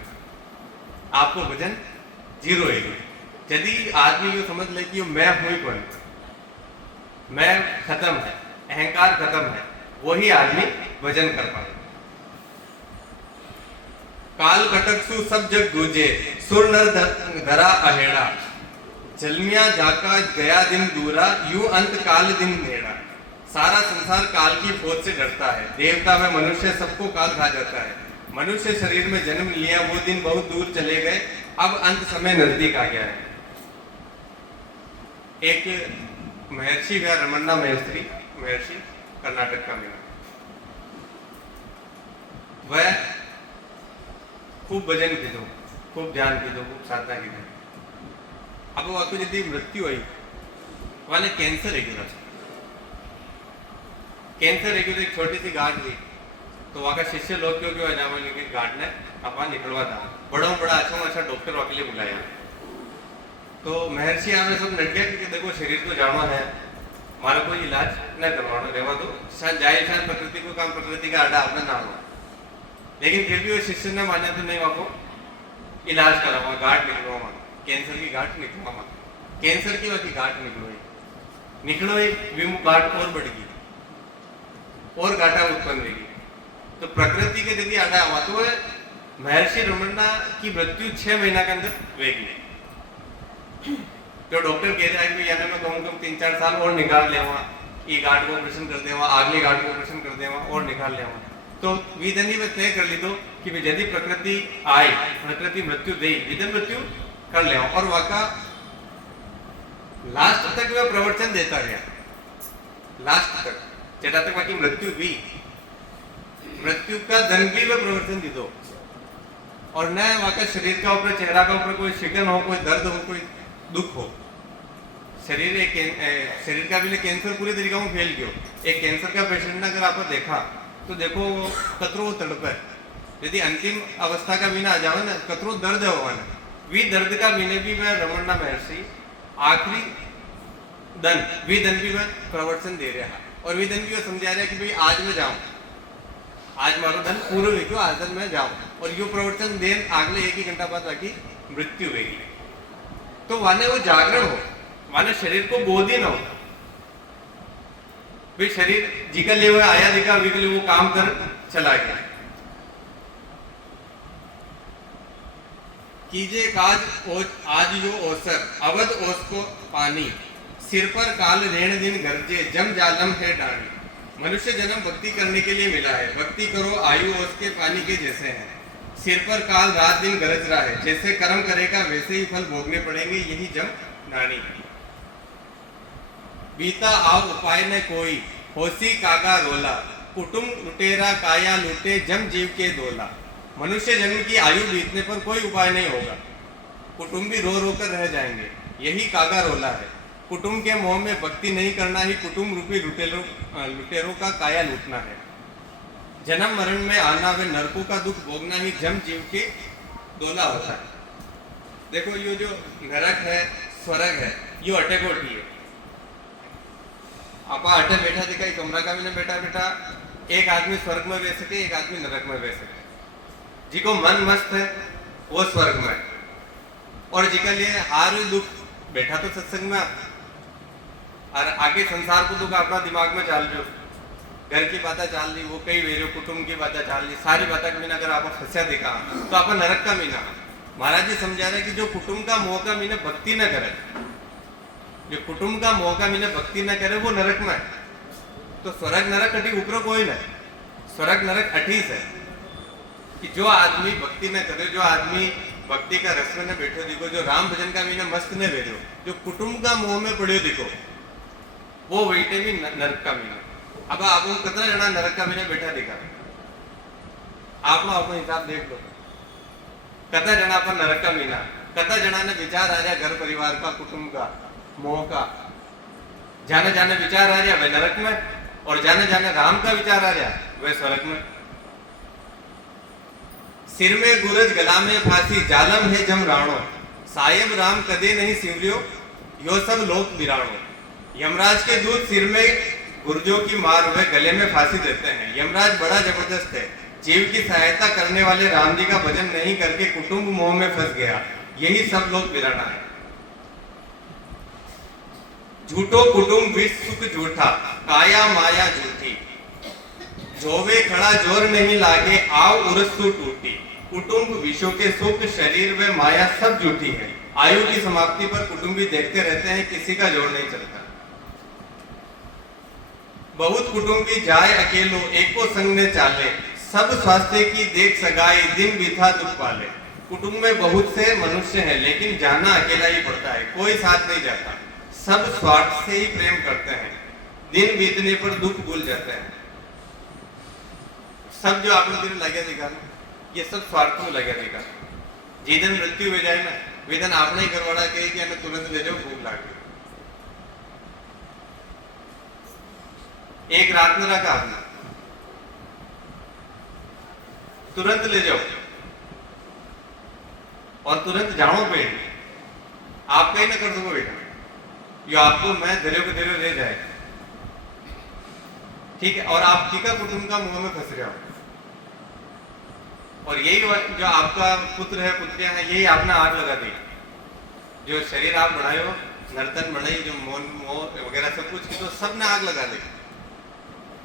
आपको भजन जीरो है। यदि आदमी को समझ ले कि मैं हूं ही कौन मैं खत्म है अहंकार खत्म है वही आदमी भजन कर पाए। काल कटक सु सब जग दूजे सुर नर धरा अहेड़ा जलमिया जाका गया दिन दूरा यू अंत काल दिन नेड़ा। सारा संसार काल की फौज से डरता है देवता में मनुष्य सबको काल खा जाता है। मनुष्य शरीर में जन्म लिया वो दिन बहुत दूर चले गए अब अंत समय नजदीक आ गया है। एक महर्षि व रमन्ना महर्षि कर्नाटक का मेरा वह खूब भजन की दो खूब ध्यान की दो खूब साधना की दो। अब वो यदि मृत्यु हुई वाले कैंसर कैंसर एक छोटी सी गांठ हुई तो वहाँ का शिष्य लोग क्यों कि गांठ ने अपना निकलवा था बड़ा अच्छा डॉक्टर वहाँ के लिए बुलाया तो महर्षि आवे सब नट गया कि देखो शरीर तो जानो है, मारा कोई इलाज न करवाना, रहवा दो, शायद जाए, शायद प्रकृति को काम, प्रकृति का आडा अपना नाम हो। लेकिन फिर भी वो शिष्य ने माना तो नहीं, वाको इलाज करावा, गांठ निकलवा, कैंसर की गांठ निकलवा, कैंसर की वाकी गांठ निकलो विमुख गांठ और बढ़ गई और गांठा उत्पन्न होगी। तो प्रकृति के यदि आडा हुआ तो महर्षि रमन्ना की मृत्यु 6 महीना के अंदर वेगी। तो डॉक्टर कह रहा है कि यानी मैं कम 3-4 साल और निकाल ले, ये गांठ को ऑपरेशन कर देवा, अगली गांठ को ऑपरेशन कर देवा और निकाल ले। तो विधनि में तय कर ली तो कि यदि प्रकृति आए, प्रकृति मृत्यु दे, विधन मृत्यु कर ले। और वाका लास्ट तक वह प्रवचन देता गया, लास्ट तक जेटा तक बाकी मृत्यु भी, मृत्यु का धन भी वह प्रवचन दी दो। और न वाका शरीर का ऊपर, चेहरा का ऊपर कोई शिकन हो, कोई दर्द हो, कोई दुख हो। शरीर का भी कैंसर पूरी तरीका में फैल गयो। एक कैंसर का पेशेंट ने अगर आप देखा तो देखो कतरो तड़प है, यदि अंतिम अवस्था का बिना आ जाओ ना, कतरो दर्द है होगा ना, वी दर्द का बिने भी वह रमन्ना महर्षि आखिरी धन भी वह प्रवचन दे रहा है। और विधन भी वह समझा रहा है कि भाई आज मैं जाऊं, आज मारो धन पूरा हो गयो, आज दिन मैं जाऊं। और यो प्रवचन देन अगले 1 ही घंटा बाद बाकी मृत्यु होगी। तो वाने वो जागरण हो, माने शरीर को बोध ही ना हो, भाई शरीर जिका ले हुआ आया दिखा, विकल वो काम कर चला गया। कीजे काज आज जो ओसर, अवध ओस को पानी, सिर पर काल रेण दिन गरजे, जम जालम है डाणी। मनुष्य जन्म भक्ति करने के लिए मिला है, भक्ति करो आयु ओस के पानी के जैसे है। सिर पर काल रात दिन गरज रहा है, जैसे कर्म करेगा वैसे ही फल भोगने पड़ेंगे, यही जम डाणी। बीता आव उपाय न कोई, होसी कागा रोला, कुटुंब लुटेरा काया लूटे, जम जीव के दोला। मनुष्य जन्म की आयु बीतने पर कोई उपाय नहीं होगा, कुटुंबी रो रो कर रह जाएंगे, यही कागा रोला है। कुटुंब के मोह में भक्ति नहीं करना ही कुटुंब रूपी लुटेरों का काया लूटना है। जन्म मरण में आना व नरकों का दुख भोगना ही जम जीव के दोला होता है। देखो ये जो नरक है, स्वर्ग है, ये अटे कोठी है। आप अटे बैठा दिखाई कमरा का भी ना बैठा, एक आदमी स्वर्ग में बह सके, एक आदमी नरक में बह सके। जिको मन मस्त है वो स्वर्ग में, और जिका लिए हार दुख बैठा तो सत्संग में, और आगे संसार को दुख अपना दिमाग में चाल रहे हो, घर की बातें चाल ली, वो कई वेरे कुटुंब की बातें चाल ली, सारी बातें का मीना अगर आप फंसा दिखा तो आप नरक का मीना। महाराज जी समझा रहे कि जो कुटुंब का मोह का मीना भक्ति न करे, जो कुटुंब का मोह का मीना भक्ति न करे वो नरक में। तो स्वर्ग नरक अटी ऊपर कोई न, स्वर्ग नरक अठीस है कि जो आदमी भक्ति न करे, जो आदमी भक्ति का रस में बैठो दिखो, जो राम भजन का मीना मस्त न बैठो, जो कुटुंब का मोह में पड़ियो दिखो, वो वही भी नरक का मीना। अब आप कितना जना नरक का मीना बैठा दिखा, आप अपना हिसाब देख लो, कता जना पर नरक का मीना, कता जना ने विचार आ रहा घर परिवार का, कुटुंब का, मोह का, जाने जाने विचार आ रहा वह नरक में, और जाने जाने राम का विचार आ रहा वह स्वर्ग में। सिर में गुरज गला में फांसी, जालम है जम राणो, सायब राम कदे नहीं सिमरियो, यो सब लोक बिराणो। यमराज के दूत सिर में गुर्जों की मार, वह गले में फांसी देते हैं। यमराज बड़ा जबरदस्त है, जीव की सहायता करने वाले राम जी का भजन नहीं करके कुटुंब मोह में फंस गया, यही सब लोग बिराना है। झूठो कुटुंब विष सुख झूठा, काया माया झूठी, जोवे खड़ा जोर नहीं लागे, आओ उरसू टूटी। कुटुंब विषों के सुख, शरीर व माया सब झूठी है। आयु की समाप्ति पर कुटुंबी देखते रहते हैं, किसी का जोर नहीं चलता। बहुत कुटुंबी जाए अकेलो, एको संग ने चाले, सब स्वास्थ्य की देख सगाई, दिन बीता दुख पाले। कुटुंब में बहुत से मनुष्य हैं, लेकिन जाना अकेला ही पड़ता है, कोई साथ नहीं जाता। सब स्वार्थ से ही प्रेम करते हैं, दिन बीतने पर दुख भूल जाते हैं। सब जो आप लोग लगे दिखा, ये सब स्वार्थ में लगे दिखा। जिदन मृत्यु हो जाए ना, वेदन आपने ही करवाड़ा कही कि हमें तुरंत ले जाओ, भूख लाग गई। एक रात में रखा आपने, तुरंत ले जाओ और तुरंत जाओ पेड़, आप कहीं ना कर सको बेटा, यो आपको मैं धैर्य को धैर्य ले जाए, ठीक है। और आप टीका कुटुंब का मुंह में फंस रहे हो, और यही जो आपका पुत्र है पुत्रियां हैं, यही आपने आग लगा दी। जो शरीर आप बढ़ाए हो, नर्तन बढ़ाई, जो मौन मोह वगैरह सब कुछ की, तो सब ने आग लगा दी।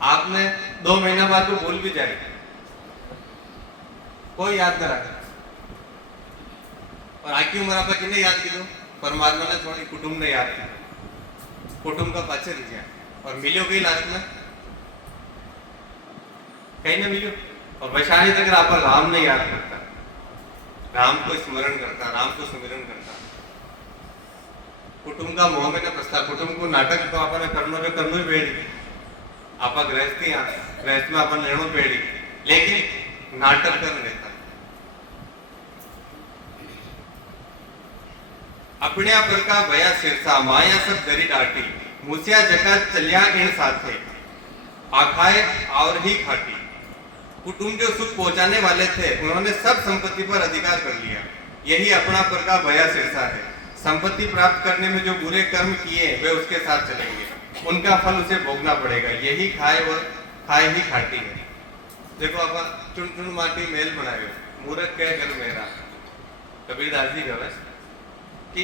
आपने 2 महीना बाद तो भूल भी जाए, कोई याद न रखे। और आखिरी उम्र आप किन्ने याद की दो, परमात्मा ने थोड़ी कुटुंब ने याद की, कुटुंब का पाचे दिया, और मिलो कहीं लास्ट में कहीं ना मिलो। और वैशाली तक आप राम ने याद करता, राम को स्मरण करता, राम को स्मरण करता, कुटुंब का मोह में न फंसता। कुटुंब को नाटक तो आपने करनो ही पेड़ी, आप गृहस्थी गृहस्थ में अपन लेनो पेड़ी, लेकिन नाटक कर लेता। अपने पर का भया सिरसा माया सब दरी डाटी, मुसिया जका चलिया इन साथे आखाए और ही खाटी। कुटुंब जो सुख पहुंचाने वाले थे, उन्होंने सब संपत्ति पर अधिकार कर लिया। यही अपना पर का भया सिरसा है। संपत्ति प्राप्त करने में जो बुरे कर्म किए वे उसके साथ चलेंगे, उनका फल उसे भोगना पड़ेगा। यही खाए और खाए ही खाटी है। देखो आप चुन चुन माटी मेल बनाए, मूर्ख कह कर मेरा, कबीरदास जी कहे कि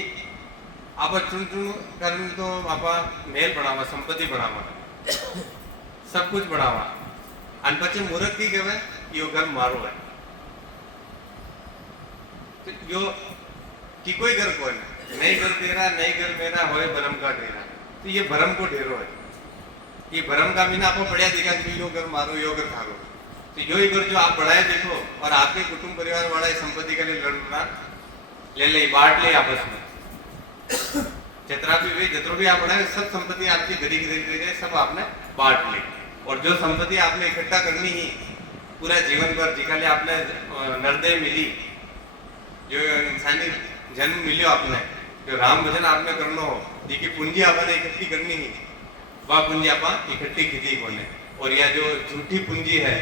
आप चुन चुन कर्म तो आप मेल बनावा, संपत्ति बनावा, सब कुछ बनावा, अन पचे मूर्ख की कहे यो घर मारो है, तो यो की कोई घर कोई नहीं, घर तेरा नहीं घर मेरा होए भरम का डेरा। तो ये भरम को ढेरो है, ये भरम का मीना आपको बढ़िया दिखा कि यो घर मारो यो घर खारो। तो यो ही घर जो आप बढ़ाए देखो, और आपके कुटुंब परिवार वाला इस संपत्ति के लिए लड़ना ले बांट ले आपस में, जितना भी वे जितना भी आप बढ़ाए सब संपत्ति आपकी घड़ी की सब आपने बांट ली। और जो संपत्ति आपने इकट्ठा करनी ही पूरा जीवन भर, जिका लिए आपने नरदय मिली, जो इंसानी जन्म मिलो आपने, जो राम भजन आपने करना हो, जिकी पूंजी आपने इकट्ठी करनी ही, वह पूंजी आप इकट्ठी की होने। और यह जो झूठी पूंजी है,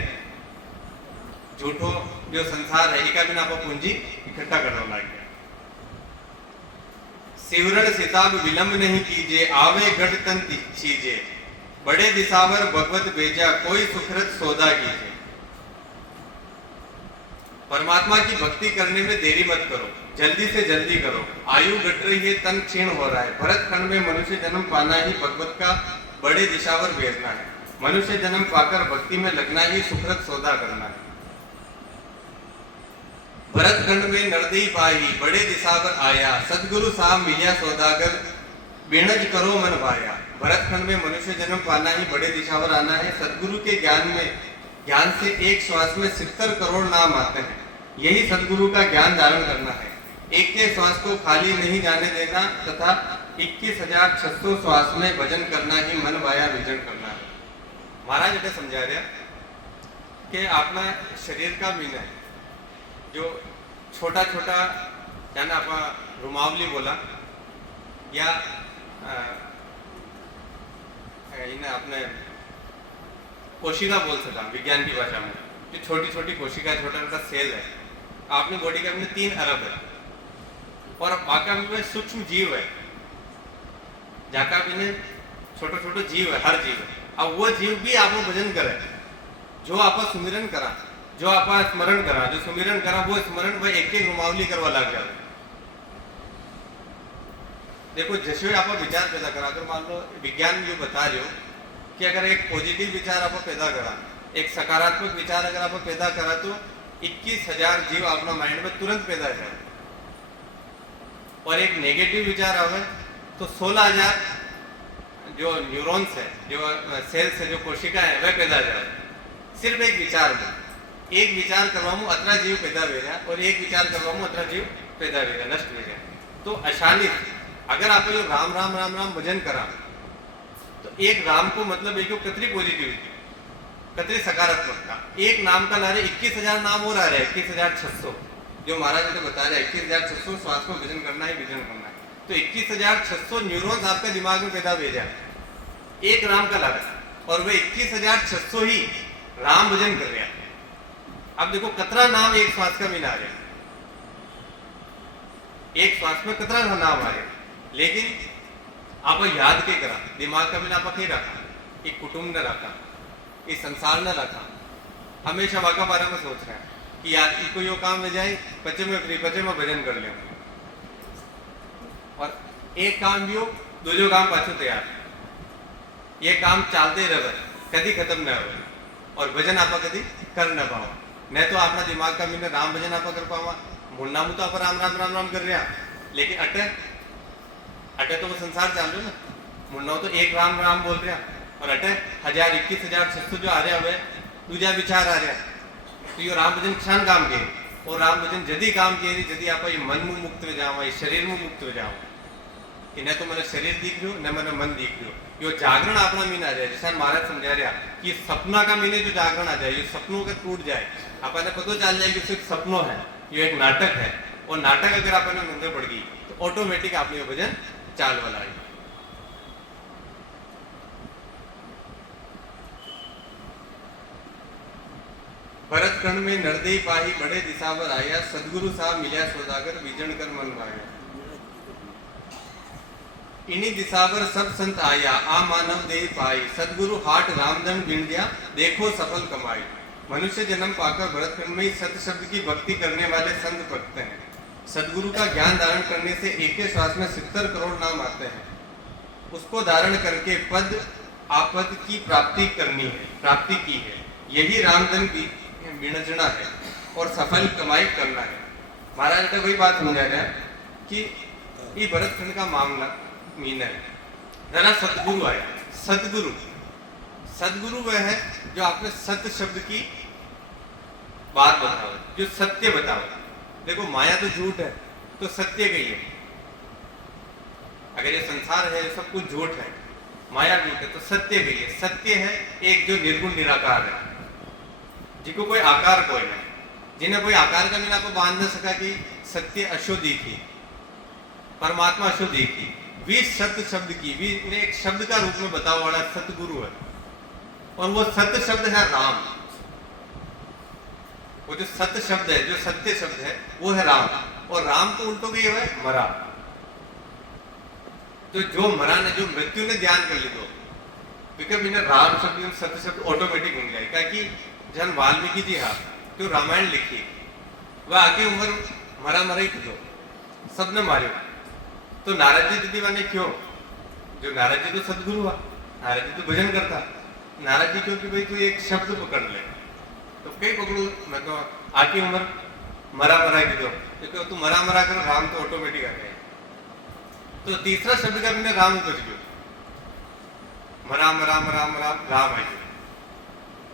झूठो जो संसार है, इका बिना आप पूंजी इकट्ठा करना लग गया। सिवरण सिताब विलंब नहीं कीजिए, आवे गढ़ तन चीजे, बड़े दिसावर भगवत भेजा, कोई सुखरत सौदा कीजिए। परमात्मा की भक्ति करने में देरी मत करो, जल्दी से जल्दी करो। आयु घट रही है, तन क्षीण हो रहा है। भरत खंड में मनुष्य जन्म पाना ही भगवत का बड़े दिशावर भेजना है। मनुष्य जन्म पाकर भक्ति में लगना ही सुखरत सौदा करना है। भरत खंड में नरदई पाई, बड़े दिशावर आया, सदगुरु साहब मिलिया सौदागर, बेणज करो मन भाया। भरत खंड में मनुष्य जन्म पाना ही बड़े दिशावर आना है। सदगुरु के ज्ञान से एक श्वास में 70 करोड़ नाम आते हैं। यही सदगुरु का ज्ञान धारण करना है। एक के श्वास को खाली नहीं जाने देना तथा 21,600 श्वास में भजन करना ही मन वाया विजन करना है। महाराज ने समझा रहा कि अपना शरीर का मीन है, जो छोटा छोटा जाना आप रुमावली बोला या इन्हें अपने कोशिका बोल सका विज्ञान की भाषा में, जो छोटी छोटी कोशिका, छोटा छोटा सेल है। अपनी बॉडी का में 3 अरब है, और बाका में सूक्ष्म जीव है, जाका भी छोटे छोटे जीव है, हर जीव है। अब वो जीव भी आप भजन करे, जो आप सुमिरन करा, जो आप स्मरण करा, जो सुमिरन करा, वो स्मरण वह एक एक रुमावली करवा लग जाए। देखो जैसे आप विचार पैदा करा, अगर मान लो विज्ञान जो बता रहे हो कि अगर एक पॉजिटिव विचार आप पैदा करा, एक सकारात्मक विचार अगर आप पैदा करा, तो 21,000 जीव अपना माइंड में तुरंत पैदा जाए। और एक नेगेटिव विचार आवे तो 16,000 जो न्यूरॉन्स है, जो सेल्स है, जो कोशिका है, वह पैदा जाए। सिर्फ एक विचार में, एक विचार करवाऊँ अतरा जीव पैदा हो गया, और एक विचार करवाऊँ अतरा जीव पैदा हो गया, नष्ट हो गया। तो आसानी अगर आप जो राम राम राम राम भजन करा, तो एक राम को मतलब एक कतरी पॉजिटिविटी, कतरी सकारात्मकता। एक नाम का ला रहे 21,000 नाम और आ रहे हैं, 21,600 जो महाराज ने बता रहे 21,600 श्वास में भजन करना है, भजन करना है। तो 21,600 न्यूरॉन्स आपके दिमाग में पैदा भेजा एक राम का ला रहा है, और वे 21,600 ही राम भजन कर रहे हैं। अब देखो कतरा नाम एक श्वास का मिला रहे, एक श्वास में कितना नाम आए, लेकिन आप याद के करा दिमाग का बिना आप कहीं रखा, एक कुटुंब ने रखा, इस संसार ने रखा, हमेशा वाका बारे में सोच रहे हैं कि यार इसको यो काम में जाए, बच्चे में फ्री, बच्चे में भजन कर ले, और एक काम भी हो दूसरो काम पाछो तैयार, ये काम चलते रहे, कभी खत्म न हो, और भजन आप कभी कर न पाओ। न तो अपना दिमाग का मैंने राम भजन आप कर पावा, मुन्ना मुँह तो आप राम राम राम राम कर रहा, लेकिन अटे अटे तो वो संसार चाल रहे ना, मुन्ना तो एक राम राम बोल रहा, और अटे 1000-21,600 जो आ रहा हुए दूजा विचार आ रहा, तो ये राम भजन क्षण काम के, और राम भजन जदी काम के जदी आप ये मन मुँह मुक्त हो जाओ, ये शरीर मुँह मुक्त हो जाओ, कि न तो मैंने शरीर दिख रही हो न मैंने मन दिख रही हो, यो जागरण अपना मीन आ जाए। जैसे महाराज समझा रहा कि सपना का मीने जो जागरण आ जाए, ये सपनों का टूट जाए, अपने पता चल जाए कि सिर्फ सपनों है, ये एक नाटक है, और नाटक अगर अपने अंदर पड़ गई तो ऑटोमेटिक आपने ये भजन चाल वाला है। भरत खंड में नरदेई पाही बड़े दिशावर आया, सदगुरु साहब मिल्या सौदागर बीजन कर मन भाया। इन्हीं दिशावर सब संत आया, आ मानव देह पाई, सदगुरु हाट रामधन बिन गया, देखो सफल कमाई। मनुष्य जन्म पाकर भरत खंड में ही सत्य शब्द की भक्ति करने वाले संत भक्त हैं। सदगुरु का ज्ञान धारण करने से एक ही श्वास में 70 करोड़ नाम आते हैं। उसको धारण करके पद आपद की प्राप्ति करनी है, प्राप्ति की है, यही रामधन की विनजना है और सफल कमाई करना है। महाराज ने वही बात समझा रहा है कि ये भरत खंड का मामला मीन है, जरा सतगुरु आया। सतगुरु सतगुरु वह है जो आपने सत्य शब्द की बात बताओ, जो सत्य बताओ। देखो माया तो झूठ है, तो सत्य कही है। अगर ये संसार है सब कुछ झूठ है, माया झूठ है, तो सत्य कही है। सत्य है एक जो निर्गुण निराकार है, जिसको कोई आकार कोई नहीं, जिन्हें कोई आकार का बिना को बांध न सका कि सत्य अशुद्धि की, परमात्मा अशुद्धि की, वी सत्य शब्द की भी एक शब्द का रूप में बताओ वाला सतगुरु है, और वो सत्य शब्द है राम। वो जो सत्य शब्द है, जो सत्य शब्द है, वो है राम। और राम को उल्टो भी है मरा, तो जो मरा ने, जो मृत्यु ने ध्यान कर ली, तो बिकॉज इन्हें राम शब्द सत्य शब्द ऑटोमेटिक बन जाए। क्या कि जन वाल्मीकि जी हाँ जो रामायण लिखी, वह आगे उम्र मरा मरा ही तो सबने मारे। तो नारद जी दीदी माने क्यों, जो नारद जी तो सदगुरु हुआ, नारद जी तो भजन करता, नारद जी क्यों कि भाई तू एक शब्द पकड़ ले, तो कई पकड़ू, मैं तो आकी उम्र मरा मरा की दो, क्योंकि तू मरा मरा कर राम तो ऑटोमेटिक आ गए। तो तीसरा शब्द का मैंने राम उपज गयो, मरा मरा मरा मरा राम आ गया।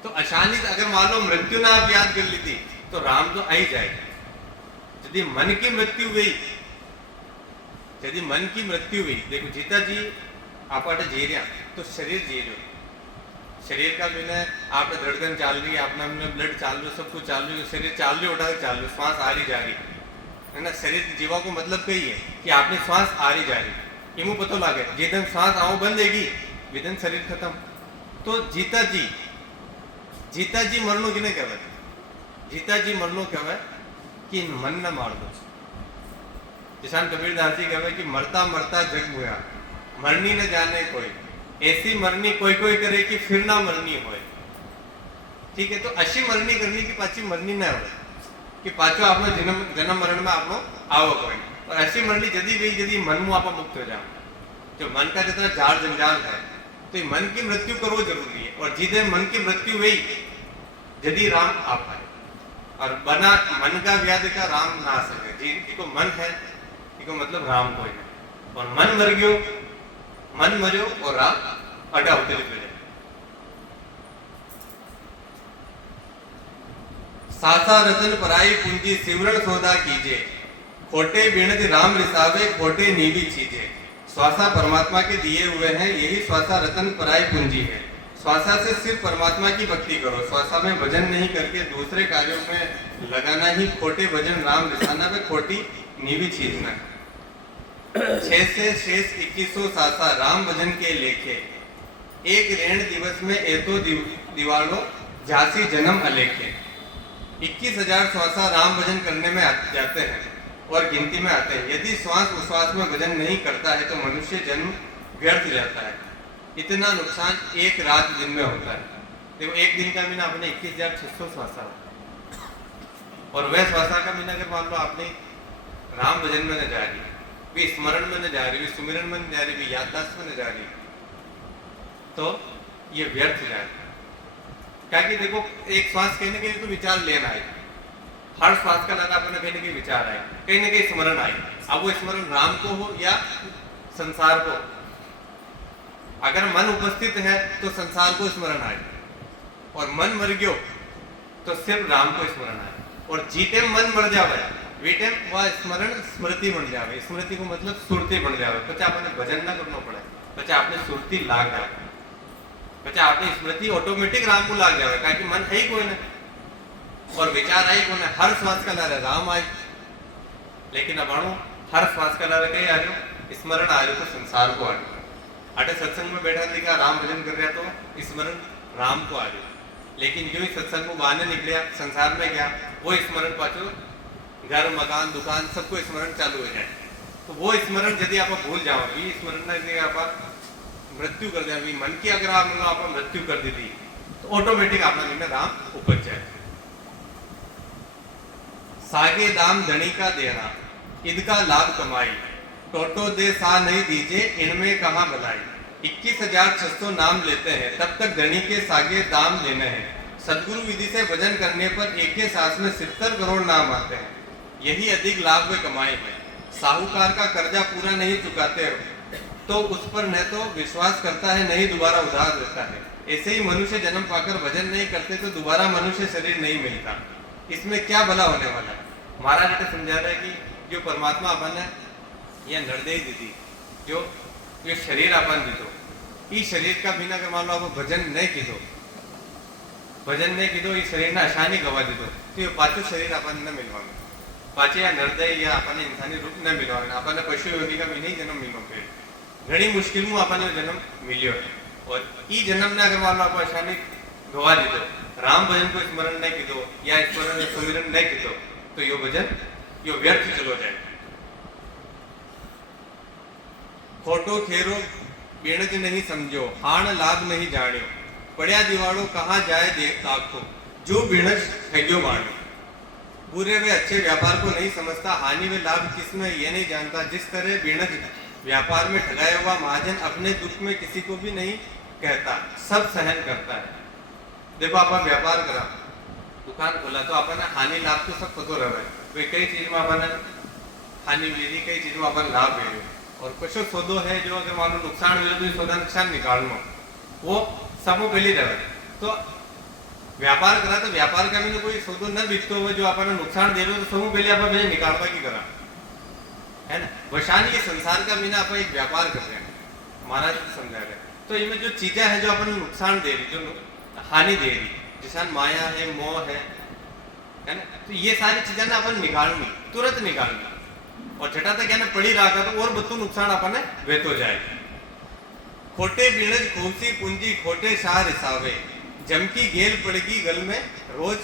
तो आसानी अगर मान लो मृत्यु ना आप याद कर ली थी तो राम तो आ ही जाएगा। यदि मन की मृत्यु हुई, यदि मन की मृत्यु हुई, देखो जीता जी आप जी रहा तो शरीर जी रहे, शरीर का बिना आपने धड़कन चाल रही है, अपना ब्लड चाल रही है, सब कुछ चाल रही है, शरीर चाल रही उठा चाल रही, श्वास आ रही जा रही है ना। शरीर जीवा को मतलब कही है कि आपने श्वास आ रही जा रही, इमू पतो लागे जिदन श्वास आओ बंद देगी विदन शरीर खत्म। तो जीता जी मरनो किने कहवे, जीता जी मरनो कहवे कि मन न मार दो। किसान कबीरदास जी कहवे कि मरता मरता जग मुया, मरनी न जाने कोई, ऐसी मरनी कोई कोई करे कि फिर ना मरनी होए। ठीक है, तो अशी मरनी करनी की पाची मरनी न हो कि पाचो आपने जन्म मरण में आपनो आओ कोई, और ऐसी मरनी जदी गई जदी मन मुँह आप मुक्त हो जाओ। जो मन का जितना जाल जंजाल है, तो ये मन की मृत्यु करવો जरूरी है। और जिदे मन की मृत्यु हुई यदि राम आ पाए, और बना मन का व्याध का राम ना आ सके। जिसको मन है इसको मतलब राम कोई है, और मन मर गयो, मन मरो और राम अड्डा होते निकल जाए। सासा रतन पराई पूंजी सिमरण सौदा कीजे, खोटे बिणत राम रिसावे खोटे नीवी चीजे। श्वासा परमात्मा के दिए हुए हैं, यही श्वासा रतन पराई पूंजी है। श्वासा से सिर्फ परमात्मा की भक्ति करो, श्वासा में भजन नहीं करके दूसरे कार्यों में लगाना ही खोटे भजन राम रिसाना में खोटी नीवी छीजना। 6 से शेष 2100 सासा राम भजन के लेखे, एक ऋण दिवस में एतो दिवालो झांसी जन्म अलेखे। 21,000 श्वासा राम भजन करने में जाते हैं, और गिनती में आते हैं। यदि श्वास उश्वास में भजन नहीं करता है तो मनुष्य जन्म व्यर्थ जाता है। इतना नुकसान एक रात दिन में होता है। देखो एक दिन का महीना आपने 21,600 श्वासा और वह श्वासा का महीना अगर मान लो आपने राम भजन में न जा रही, भी स्मरण में न जा रही, भी सुमिरन में न जा रही, भी याददाश्त में न जा रही, तो ये व्यर्थ जाएगा। क्या कि देखो एक श्वास कहने के लिए तो विचार लेना है, हर श्वास का लगा अपने कहने के विचार आए, कहीं ना कहीं स्मरण आए। अब वो स्मरण राम को हो या संसार को। अगर मन उपस्थित है तो संसार को स्मरण आए, और मन मर गयो तो सिर्फ राम को स्मरण आए। और जीते मन मर जावे वीटे वह स्मरण स्मृति बन जावे। स्मृति को मतलब सुरती बन जावे। પછી आपने भजन ना करना पड़े, પછી आपने सुरती लाग जाए, પછી आपने स्मृति ऑटोमेटिक राम को लाग जावे, कारण कि मन है ही कोई ना और विचार आई को ना। हर श्वास का लारे राम आए, लेकिन अब हर श्वास का लारे कहीं आ रहे स्मरण आ रहे तो संसार को आ रहे। अटे सत्संग में बैठा दिखा राम भजन कर रहा तो स्मरण राम को आ रहे, लेकिन जो ही सत्संग को बाहर निकलिया संसार में गया वो स्मरण पाचो घर मकान दुकान सबको स्मरण चालू हो जाए। तो वो स्मरण यदि आप भूल जाओ, ये स्मरण आप मृत्यु कर दिया, मन की अगर आप मृत्यु कर दी थी तो ऑटोमेटिक आपका में राम उपज जाए। सागे दाम धनी का देना इनका लाभ कमाई, टोटो दे सा नहीं दीजिए इनमें कहाँ भलाई। 21,600 नाम लेते हैं तब तक धनी के सागे दाम लेने हैं। सदगुरु विधि से भजन करने पर एक ही सांस में 70 करोड़ नाम आते हैं, यही अधिक लाभ वे कमाई है। साहूकार का कर्जा पूरा नहीं चुकाते हो तो उस पर न तो विश्वास करता है नहीं दोबारा उधार देता है। ऐसे ही मनुष्य जन्म पाकर भजन नहीं करते तो दोबारा मनुष्य शरीर नहीं मिलता। इसमें क्या भला होने वाला है। महाराज ने समझा रहा है कि जो परमात्मा अपन है यह निर्दयी दीदी जो ये शरीर अपन दी, ये शरीर का बिना अगर मान लो आप भजन नहीं की दो, भजन नहीं की दो, ये शरीर ना आसानी गवा दी दो तो ये पांचों शरीर अपन न मिलवा, पाचे या निर्दय या अपन इंसानी रूप न मिलवा, अपन पशु योगी का भी नहीं जन्म मिलवा पे घनी मुश्किल में अपन जन्म मिलियो है। और ई जन्म ने अगर मान लो आप आसानी गवा दी दो, राम भजन को स्मरण नहीं की दो या स्मरण सुमिरन नहीं की दो तो यो भजन यो व्यर्थ चलो जाए। खोटो खेरो बेणज नहीं समझो, हाण लाभ नहीं जानियो, पड़िया दिवाड़ो कहाँ जाए देखो, जो बेणज ठग्यो मानो। बुरे वे अच्छे व्यापार को नहीं समझता, हानि वे लाभ किसमें ये नहीं जानता। जिस तरह बेणज व्यापार में ठगाया हुआ महाजन अपने दुख में किसी को भी नहीं कहता, सब सहन करता है। देखो आप व्यापार करा दुकान खोला तो अपन हानि लाभ तो सब पतो रहे, वे कई चीज में अपन हानि मिली कई चीज में अपन लाभ मिले। और कुछ सौदो है जो अगर मान लो नुकसान हुआ तो सौदा नुकसान निकालना वो समूह पहली रहे। तो व्यापार करा तो व्यापार का भी कोई सौदो न बिकतो हुआ जो अपन नुकसान दे रहे हो तो समूह पहले आप निकालवा की करा है ना। वशान ये संसार का बिना आप एक व्यापार कर रहे हैं, महाराज समझा रहे। तो इनमें जो चीजें हैं जो अपन नुकसान दे रही जो हानि दे रही जैसा माया है मोह है ना, तो ये सारी चीजें ना अपन निकालनी तुरंत निकालनी और झटा तक ना पड़ी रहा था तो और बत्तू नुकसान अपन वेतो जाए। खोटे बीणज खूसी पूंजी खोटे शाह रिसावे, जमकी गेल पड़गी गल में रोज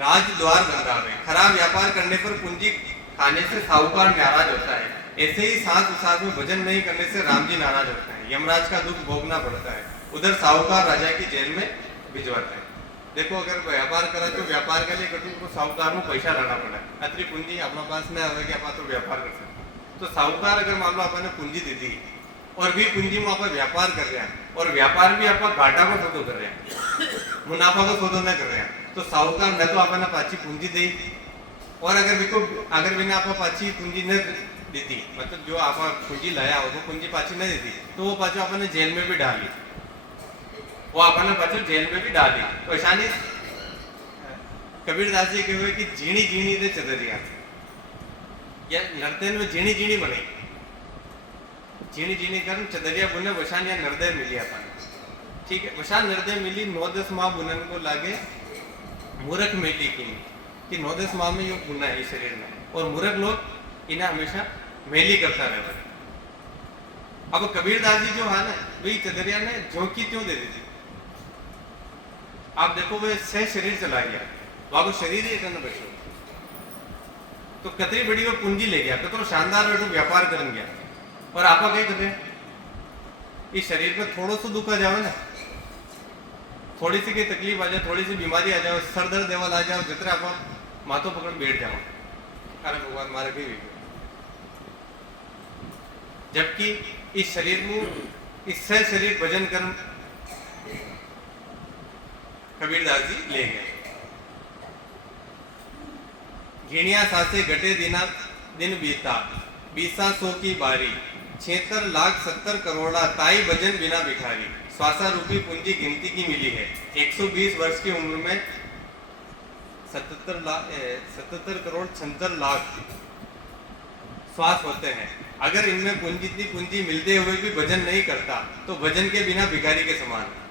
राज द्वार बंधावे। खराब व्यापार करने पर पूंजी खाने से साहूकार नाराज होता है, ऐसे ही साथ उसाथ में भजन नहीं करने से राम जी नाराज होते हैं, यमराज का दुख भोगना पड़ता है। उधर साहूकार राजा की जेल में भिजवाता है। देखो अगर व्यापार करा तो व्यापार के लिए कटू तो साहूकार में पैसा लाना पड़ा, अतरी पूंजी अपना पास न आवे कि आप तो व्यापार कर सकते। तो साहूकार अगर मान लो आपने पूंजी दी थी और भी पूंजी में आप व्यापार कर रहे हैं और व्यापार भी आप घाटा को सौदो कर रहे हैं, मुनाफा को सौदो न कर रहे हैं, तो साहूकार न तो आपने पाची पूंजी दी और अगर बिना आप पाची पूंजी न दी थी, मतलब जो आप पूंजी लाया हो तो पूंजी पाची न दी थी तो वो पाचो आपने जेल में भी डाली, वो आपने पाचो जेल में भी डाली। तो ऐसा कबीरदास जी कहे कि जीणी जीणी दे चदरिया या नर्तन में जीणी जीणी बने, जीणी जीणी कर चदरिया बुने वशान या नर्दय मिली अपन, ठीक है। वशान नर्दय मिली 9-10 माह बुनन को लागे मूर्ख मेटी की कि 9-10 माह में ये बुना है शरीर में, और मूर्ख लोग इन्हें हमेशा मेली करता रहता है। अब कबीरदास जी जो है ना वही चदरिया ने झोंकी क्यों दे दी थी, आप देखो वे सह शरीर चला गया, बाबू शरीर ही इतना बचो। तो कतरी बड़ी वो पूंजी ले गया, कतरो शानदार वेटो व्यापार करन गया, और आपा क्या कर रहे हैं? इस शरीर में थोड़ा सा दुख आ जाओ ना, थोड़ी सी कोई तकलीफ आ जाए, थोड़ी सी बीमारी आ जाओ, सर दर्द देवल आ जाओ, जितने आप माथो पकड़ बैठ जाओ, अरे भगवान मारे भी। जबकि इस शरीर में इससे शरीर भजन कर्म कबीरदास जी ले गए। घिणिया सासे घटे दिन बीता, बीसा सो की बारी, 76,70 करोड़ा ताई भजन बिना भिखारी। श्वासा रूपी पूंजी गिनती की मिली है। 120 वर्ष की उम्र में 77 करोड़ 76 लाख श्वास होते हैं। अगर इनमें पूंजी मिलते हुए भी भजन नहीं करता तो भजन के बिना भिखारी के समान है।